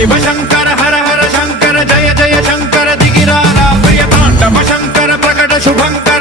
शिव शंकर हर हर शंकर जय जय शंकर दिगिरारा प्रिय तांडव शंकर प्रकट शुभंकर